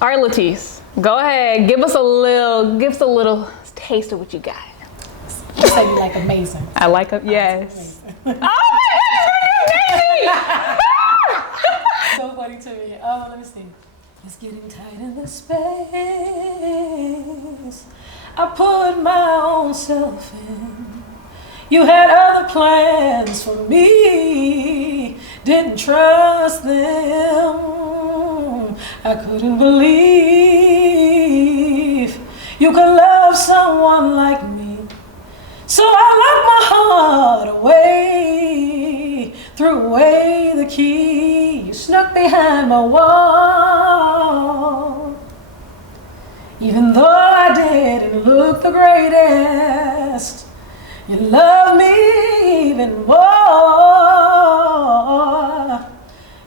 All right, Latice, go ahead. Give us a little taste of what you got. You say you like amazing. I like it. Yes. Oh my gosh, So funny to me. Oh, let me see. It's getting tight in the space. I put my own self in. You had other plans for me. Didn't trust them. I couldn't believe you could love someone like me. So I locked my heart away, threw away the key. You snuck behind my wall. Even though I didn't look the greatest, you love me even more.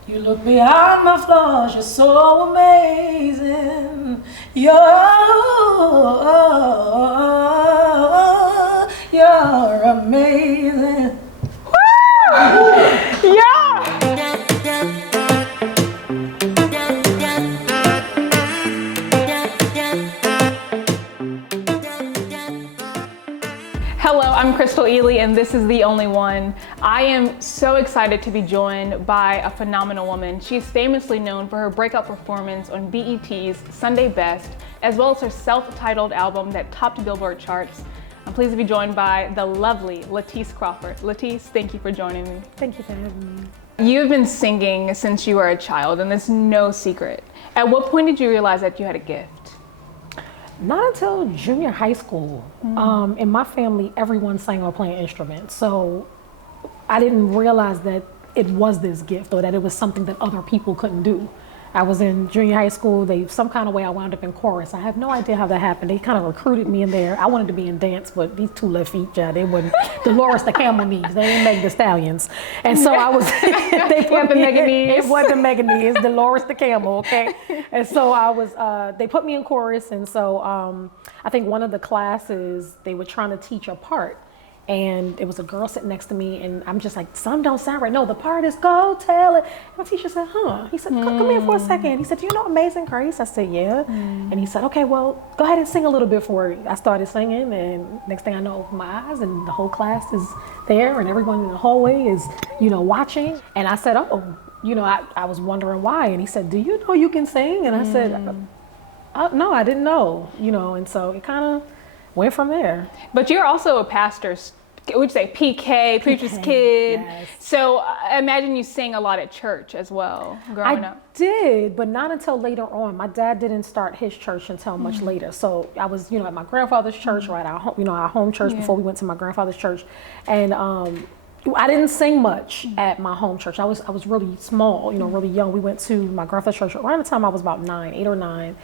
You look beyond my flaws, you're so amazing. You're amazing. Woo! Yeah! Hello, I'm Crystal Eley, and this is The Only One. I am so excited to be joined by a phenomenal woman. She's famously known for her breakout performance on BET's Sunday Best, as well as her self-titled album that topped Billboard Charts. I'm pleased to be joined by the lovely Latice Crawford. Latice, thank you for joining me. Thank you for having me. You've been singing since you were a child, and it's no secret. At what point did you realize that you had a gift? Not until junior high school. In my family, everyone sang or played instruments. So I didn't realize that it was this gift or that it was something that other people couldn't do. I was in junior high school. Some kind of way I wound up in chorus. I have no idea how that happened. They kind of recruited me in there. I wanted to be in dance, but these two left feet, they wouldn't. Dolores the camel knees. They didn't make the stallions. And so I was, they put the mega knees. It wasn't the mega knees, Dolores the camel, okay? And so I was, they put me in chorus. And so I think one of the classes, they were trying to teach a part. And it was a girl sitting next to me, and I'm just like, some don't sound right. No, the part is go tell it. And my teacher said, huh? He said, come here for a second. He said, do you know Amazing Grace? I said, yeah. And he said, okay, well, go ahead and sing a little bit for it. I started singing, and next thing I know, my eyes and the whole class is there, and everyone in the hallway is, watching. And I said, oh, I was wondering why. And he said, do you know you can sing? And I said, no, I didn't know, and so it kind of went from there. But you're also a pastor, would you say PK, preacher's kid. Yes. So I imagine you sing a lot at church as well, growing up. I did, but not until later on. My dad didn't start his church until much later. So I was, at my grandfather's church, right? Our home church before we went to my grandfather's church. And I didn't sing much at my home church. I was really small, really young. We went to my grandfather's church around the time I was about 8 or 9.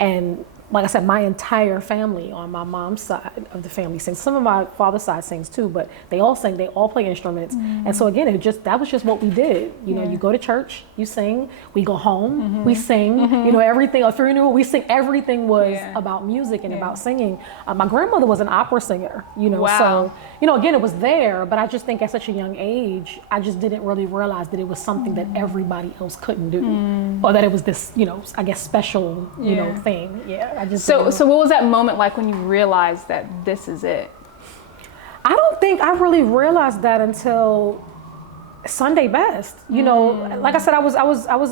And like I said, my entire family on my mom's side of the family sings. Some of my father's side sings too, but they all sing, they all play instruments. And so again, that was just what we did. You go to church, you sing, we go home, we sing, everything, a funeral, we sing. Everything was about music and about singing. My grandmother was an opera singer, Wow. So, again, it was there, but I just think at such a young age, I just didn't really realize that it was something that everybody else couldn't do. Or that it was this, I guess special, thing. Yeah. So what was that moment like when you realized that this is it? I don't think I really realized that until Sunday Best. Like I said, I was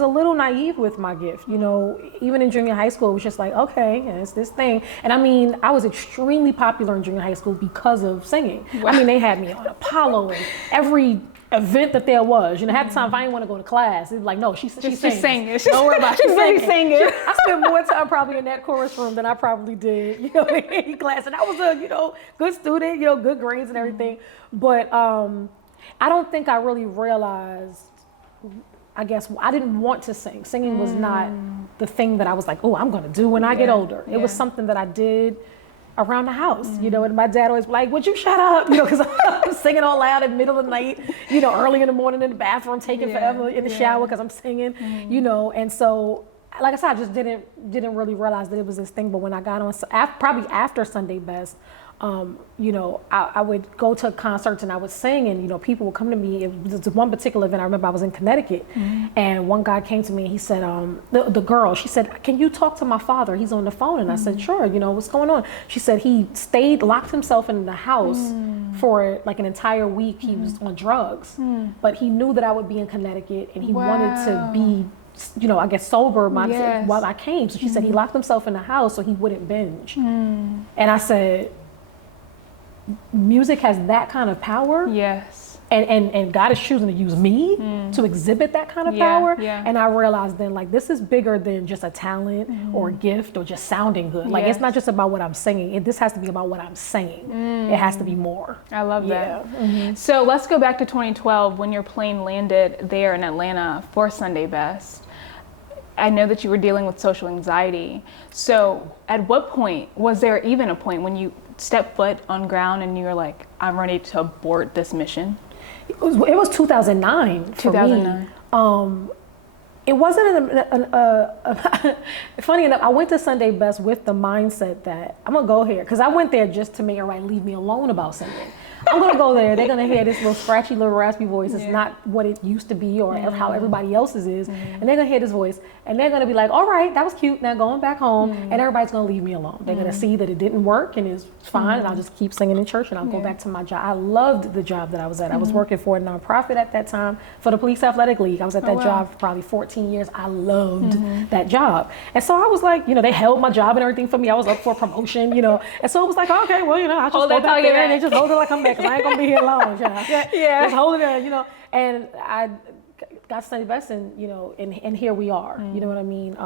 a little naive with my gift. Even in junior high school, it was just like, okay, it's this thing. And I mean, I was extremely popular in junior high school because of singing. Wow. I mean, they had me on Apollo and every event that there was. Half the time if I didn't want to go to class, it was like, no, she's singing. Don't worry about it. She's singing. I spent more time probably in that chorus room than I probably did, in class. And I was a, good student, good grades and everything. But I don't think I really realized, I guess, I didn't want to sing. Singing was not the thing that I was like, oh, I'm going to do when I get older. It was something that I did around the house, and my dad always like, would you shut up? Because I'm singing all loud in the middle of the night, early in the morning in the bathroom, taking forever in the shower because I'm singing, and so, like I said, I just didn't really realize that it was this thing. But when I got on, probably after Sunday Best, I would go to concerts and I would sing, and people would come to me. It was one particular event. I remember I was in Connecticut, and one guy came to me and he said, the girl, she said, "Can you talk to my father? He's on the phone." And I said, "Sure. What's going on?" She said he locked himself in the house for like an entire week. He was on drugs, but he knew that I would be in Connecticut, and he wanted to be, I guess sober while I came. So she said he locked himself in the house so he wouldn't binge. And I said, music has that kind of power. Yes. And God is choosing to use me to exhibit that kind of power. Yeah. And I realized then, like, this is bigger than just a talent or a gift or just sounding good. Like, it's not just about what I'm singing. This has to be about what I'm saying. It has to be more. I love that. So let's go back to 2012 when your plane landed there in Atlanta for Sunday Best. I know that you were dealing with social anxiety. So at what point, was there even a point when you stepped foot on ground and you were like, I'm ready to abort this mission? It was 2009 for me. It wasn't funny enough, I went to Sunday Best with the mindset that I'm gonna go here, because I went there just to make everybody leave me alone about singing. I'm gonna go there, they're gonna hear this little scratchy, little raspy voice. It's not what it used to be or how everybody else's is. And they're gonna hear this voice and they're gonna be like, all right, that was cute, now going back home. And everybody's gonna leave me alone. They're gonna see that it didn't work and it's fine, and I'll just keep singing in church and I'll go back to my job. I loved the job that I was at. I was working for a nonprofit at that time for the Police Athletic League. I was at that job for probably 14 years. I loved that job. And so I was like, they held my job and everything for me. I was up for a promotion, and so it was like, okay, well, I'll just go back there and they just hold it like I'm back, because I ain't gonna be here long. Just hold it there, and I got Sunday Best, and and here we are. You know what I mean?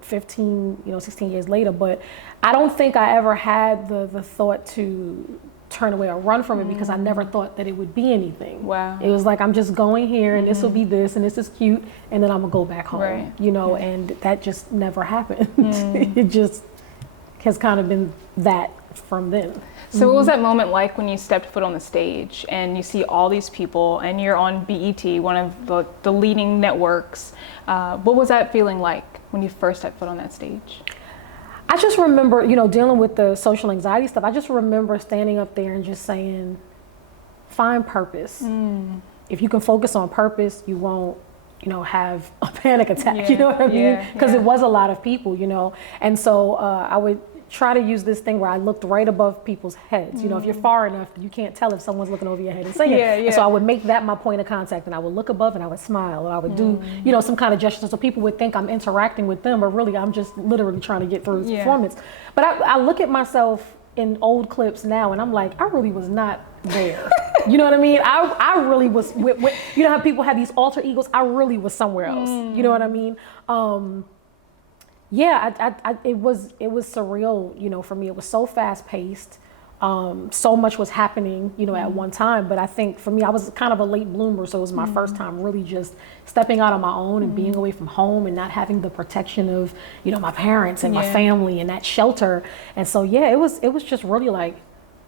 15, 16 years later. But I don't think I ever had the thought to turn away or run from it, because I never thought that it would be anything. Wow. It was like, I'm just going here and this will be this and this is cute, and then I'm gonna go back home. Right. And that just never happened. It just has kind of been that from then. So what was that moment like when you stepped foot on the stage and you see all these people and you're on BET, one of the leading networks? What was that feeling like when you first stepped foot on that stage? I just remember, dealing with the social anxiety stuff. I just remember standing up there and just saying, find purpose. If you can focus on purpose, you won't, have a panic attack, you know what I mean? Because it was a lot of people, and so I would try to use this thing where I looked right above people's heads. If you're far enough, you can't tell if someone's looking over your head and singing. And so I would make that my point of contact, and I would look above and I would smile, or I would do, some kind of gesture, so people would think I'm interacting with them, but really I'm just literally trying to get through this performance. But I look at myself in old clips now and I'm like, I really was not there. You know what I mean? I really was, how people have these alter egos? I really was somewhere else. You know what I mean? It was surreal, for me. It was so fast paced. So much was happening, at one time. But I think for me, I was kind of a late bloomer. So it was my first time really just stepping out on my own and being away from home and not having the protection of, my parents and my family and that shelter. And so, it was just really like,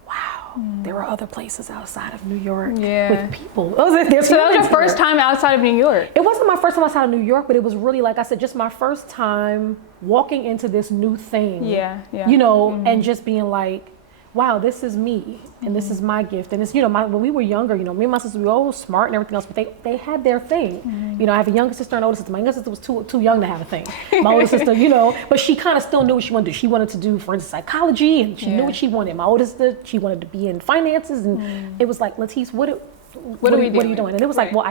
wow, there were other places outside of New York with people. So that was your first time outside of New York? It wasn't my first time outside of New York, but it was really, like I said, just my first time walking into this new thing. And just being like, wow, this is me and this is my gift. And it's, when we were younger, me and my sister, we were all smart and everything else, but they had their thing. I have a younger sister and older sister. My younger sister was too young to have a thing. My older sister, but she kind of still knew what she wanted to do. She wanted to do, for instance, psychology, and she knew what she wanted. My older sister, she wanted to be in finances, and it was like, Latice, what are you doing? And it was like, well,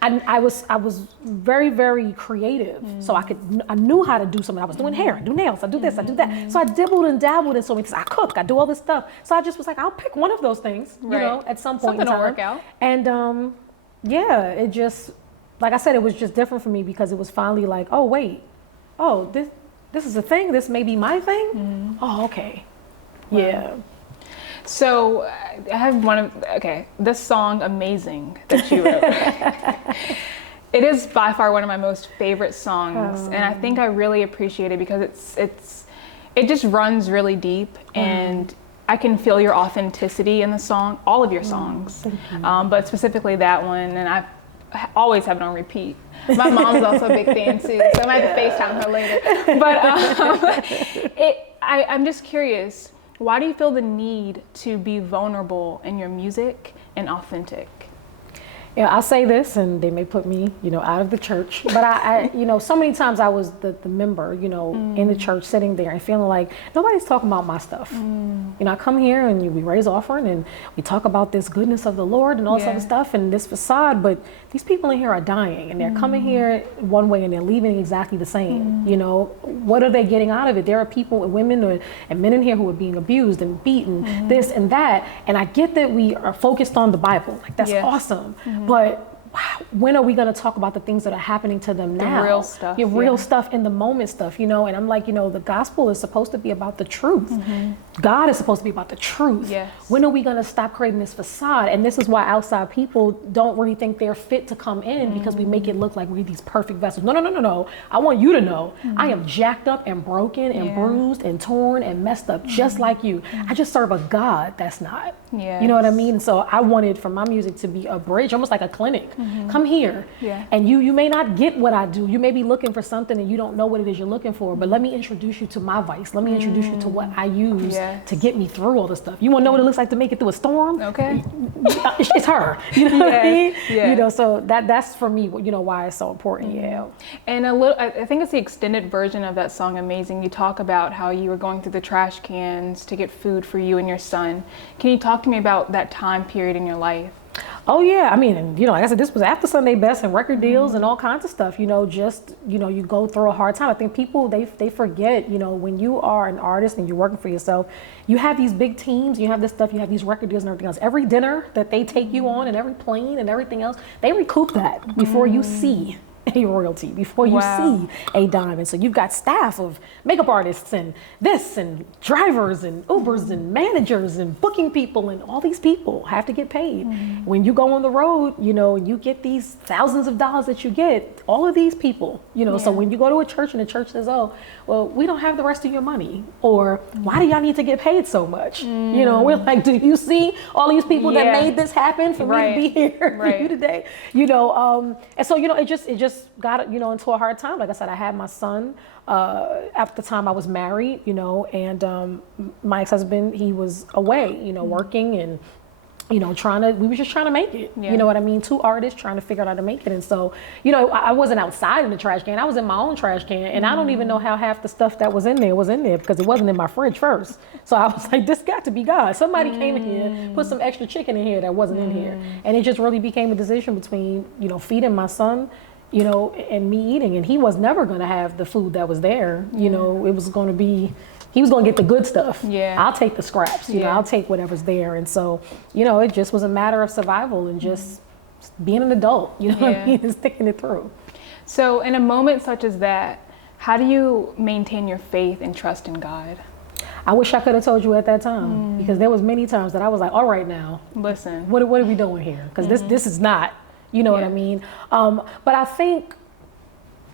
I was very, very creative. So I knew how to do something. I was doing hair, I do nails, I do this, I do that. So I dibbled and dabbled in so many things. I cook, I do all this stuff. So I just was like, I'll pick one of those things, at some point in time. Something will work out. And it just, like I said, it was just different for me, because it was finally like, oh wait, this is a thing. This may be my thing. Oh, okay. Wow. Yeah. So I have this song, Amazing, that you wrote. It is by far one of my most favorite songs, and I think I really appreciate it because it just runs really deep, and I can feel your authenticity in the song, all of your songs, but specifically that one, and I always have it on repeat. My mom's also a big fan too, so I might have to FaceTime her later. But I'm just curious, Why do you feel the need to be vulnerable in your music and authentic? Yeah, I'll say this, and they may put me, out of the church. But I so many times I was the member, in the church, sitting there and feeling like nobody's talking about my stuff. I come here and we raise offering and we talk about this goodness of the Lord and all this other stuff and this facade. But these people in here are dying, and they're coming here one way and they're leaving exactly the same. What are they getting out of it? There are people, women and men in here who are being abused and beaten, this and that. And I get that we are focused on the Bible. Like, that's awesome. But when are we going to talk about the things that are happening to them now? The real stuff. Real stuff, in the moment stuff, And I'm like, the gospel is supposed to be about the truth. God is supposed to be about the truth. Yes. When are we going to stop creating this facade? And this is why outside people don't really think they're fit to come in, because we make it look like we're these perfect vessels. No. I want you to know I am jacked up and broken and bruised and torn and messed up just like you. I just serve a God that's not. Yes. You know what I mean? So I wanted for my music to be a bridge, almost like a clinic. Come here. And you may not get what I do. You may be looking for something and you don't know what it is you're looking for, but let me introduce you to my vice. Let me introduce you to what I use to get me through all the stuff. You want to know what it looks like to make it through a storm? Okay. It's her. You know what I mean? Yeah. So that's for me, why it's so important. And I think it's the extended version of that song, Amazing. You talk about how you were going through the trash cans to get food for you and your son. Can you talk to me about that time period in your life? Oh yeah, I mean, like I said, this was after Sunday Best and record deals and all kinds of stuff. You go through a hard time. I think people they forget, when you are an artist and you're working for yourself, you have these big teams, you have this stuff, you have these record deals and everything else. Every dinner that they take you on and every plane and everything else, they recoup that before you see a royalty, before you see a diamond. So you've got staff of makeup artists and this and drivers and Ubers and managers and booking people, and all these people have to get paid. When you go on the road, you get these thousands of dollars that you get, all of these people, so when you go to a church and the church says, oh, well, we don't have the rest of your money, or why do y'all need to get paid so much? We're like, do you see all these people that made this happen for me to be here for you today? And so, it just got into a hard time. Like I said, I had my son at the time I was married, and my ex-husband, he was away, working and we were just trying to make it. You know what I mean? Two artists trying to figure out how to make it. And so, I wasn't outside in the trash can. I was in my own trash can, and I don't even know how half the stuff that was in there because it wasn't in my fridge first. So I was like, this got to be God. Somebody came in here, put some extra chicken in here that wasn't in here. And it just really became a decision between, feeding my son, and me eating. And he was never going to have the food that was there. It was going to be, he was going to get the good stuff. I'll take the scraps, I'll take whatever's there. And so, it just was a matter of survival and just being an adult, what I mean, and sticking it through. So in a moment such as that, how do you maintain your faith and trust in God? I wish I could have told you at that time, because there was many times that I was like, all right now, listen, what are we doing here? Because this is not, what I mean? But I think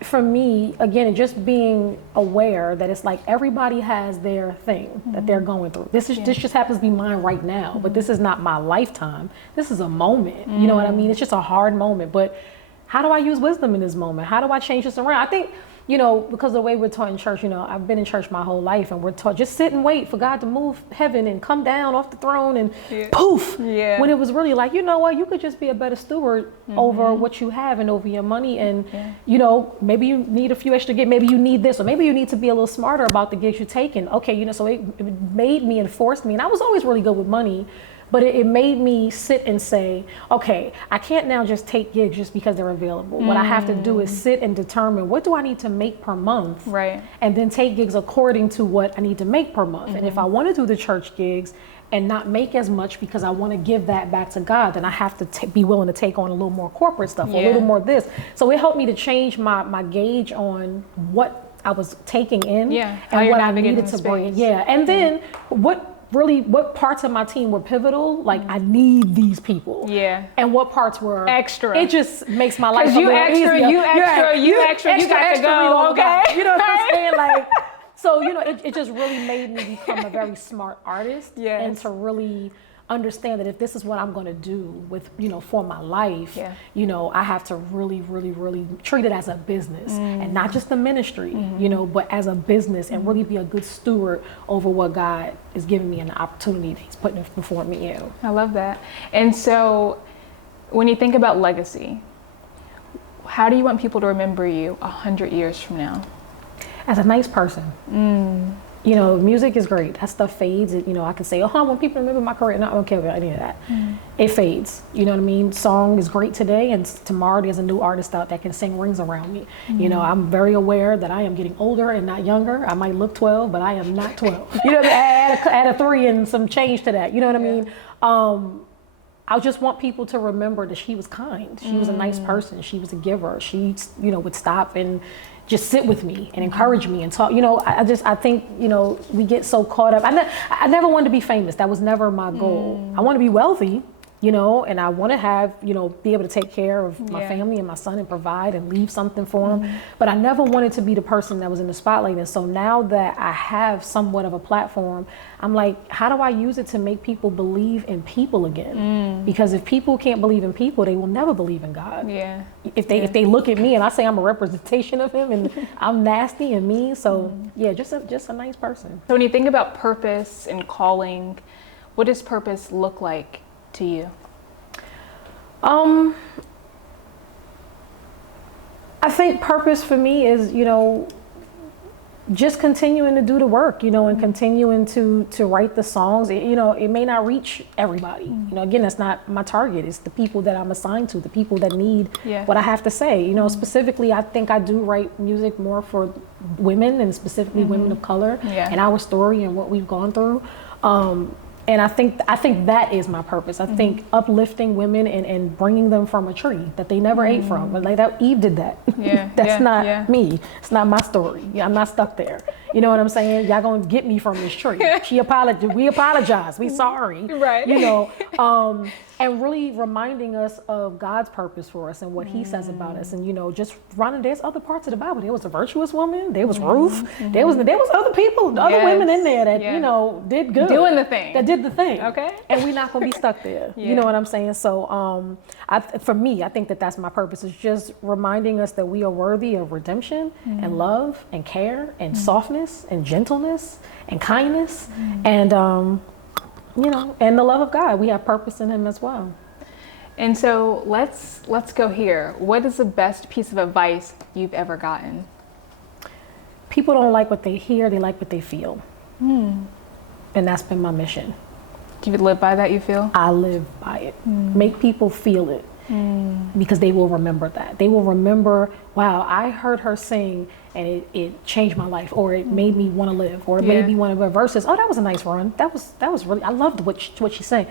for me, again, just being aware that it's like everybody has their thing that they're going through. This just happens to be mine right now, but this is not my lifetime. This is a moment, you know what I mean? It's just a hard moment, but how do I use wisdom in this moment? How do I change this around? I think, because of the way we're taught in church, I've been in church my whole life, and we're taught just sit and wait for God to move heaven and come down off the throne and poof. When it was really like, you know what, you could just be a better steward over what you have and over your money. And, maybe you need a few extra gigs, maybe you need this, or maybe you need to be a little smarter about the gigs you're taking. Okay, so it made me and forced me. And I was always really good with money. But it made me sit and say, okay, I can't now just take gigs just because they're available. What I have to do is sit and determine, what do I need to make per month? Right. And then take gigs according to what I need to make per month. And if I want to do the church gigs and not make as much because I want to give that back to God, then I have to be willing to take on a little more corporate stuff, a little more this. So it helped me to change my gauge on what I was taking in and what I needed to bring in. And then what parts of my team were pivotal? Like, I need these people. And what parts were extra? It just makes my life a little easier. You got to go. Okay. You know what I'm saying? Like, so it just really made me become a very smart artist and to really understand that if this is what I'm going to do with, for my life, Yeah. I have to really, really, really treat it as a business and not just a ministry, but as a business, and really be a good steward over what God is giving me and the opportunity that he's putting before me. I love that. And so when you think about legacy, how do you want people to remember you 100 years from now? As a nice person. Music is great. That stuff fades. I can say, I want people to remember my career. No, I don't care about any of that. It fades. You know what I mean? Song is great today, and tomorrow there's a new artist out that can sing Rings Around Me. I'm very aware that I am getting older and not younger. I might look 12, but I am not 12. Add a 3 and some change to that. You know what I mean? I just want people to remember that she was kind. She was a nice person. She was a giver. She, would stop and just sit with me and encourage me and talk. I think, we get so caught up. I never wanted to be famous. That was never my goal. I want to be wealthy, and I want to have, be able to take care of my family and my son and provide and leave something for him. But I never wanted to be the person that was in the spotlight. And so now that I have somewhat of a platform, I'm like, how do I use it to make people believe in people again? Because if people can't believe in people, they will never believe in God. Yeah. If they look at me and I say I'm a representation of him and I'm nasty and mean, so just a nice person. So when you think about purpose and calling, what does purpose look like to you? I think purpose for me is, just continuing to do the work, and continuing to write the songs. It may not reach everybody. Again, that's not my target. It's the people that I'm assigned to, the people that need what I have to say. Specifically, I think I do write music more for women, and specifically women of color, and our story and what we've gone through. And I think that is my purpose. I think uplifting women and bringing them from a tree that they never ate from. But like that, Eve did that. That's not me. It's not my story. I'm not stuck there. You know what I'm saying? Y'all gonna get me from this tree. She apologized. We apologize. We sorry. Right. And really reminding us of God's purpose for us and what he says about us. And, just running, there's other parts of the Bible. There was a virtuous woman. There was Ruth. There was other people, other women in there that, did good. Doing the thing. That did the thing. Okay. And we're not going to be stuck there. You know what I'm saying? So for me, I think that that's my purpose. Is just reminding us that we are worthy of redemption and love and care and softness and gentleness and kindness and, and the love of God. We have purpose in him as well. And so let's go here. What is the best piece of advice you've ever gotten? People don't like what they hear, they like what they feel. And that's been my mission. Do you live by that, you feel? I live by it. Make people feel it. Because they will remember that. They will remember, wow, I heard her sing and it changed my life, or it made me want to live, or it made me one of her verses. Oh, that was a nice run. That was really, I loved what she sang.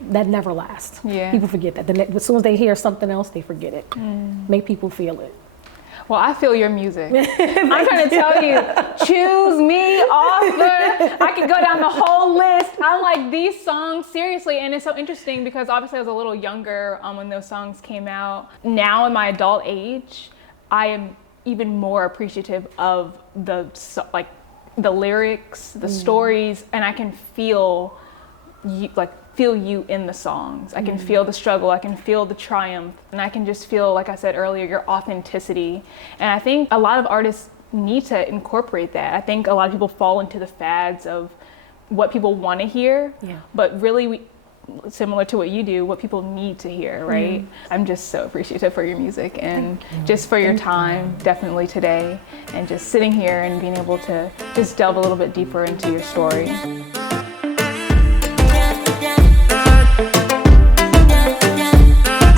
That never lasts. People forget that. As soon as they hear something else, they forget it. Make people feel it. Well, I feel your music. I'm trying to tell you, choose me, author. I could go down the whole list. I like these songs, seriously. And it's so interesting because obviously I was a little younger when those songs came out. Now in my adult age, I am even more appreciative of the lyrics, the stories, and I can feel you in the songs. I can feel the struggle, I can feel the triumph, and I can just feel, like I said earlier, your authenticity. And I think a lot of artists need to incorporate that. I think a lot of people fall into the fads of what people want to hear, but really similar to what you do, what people need to hear, right? I'm just so appreciative for your music and just for your time, definitely today, and just sitting here and being able to just delve a little bit deeper into your story.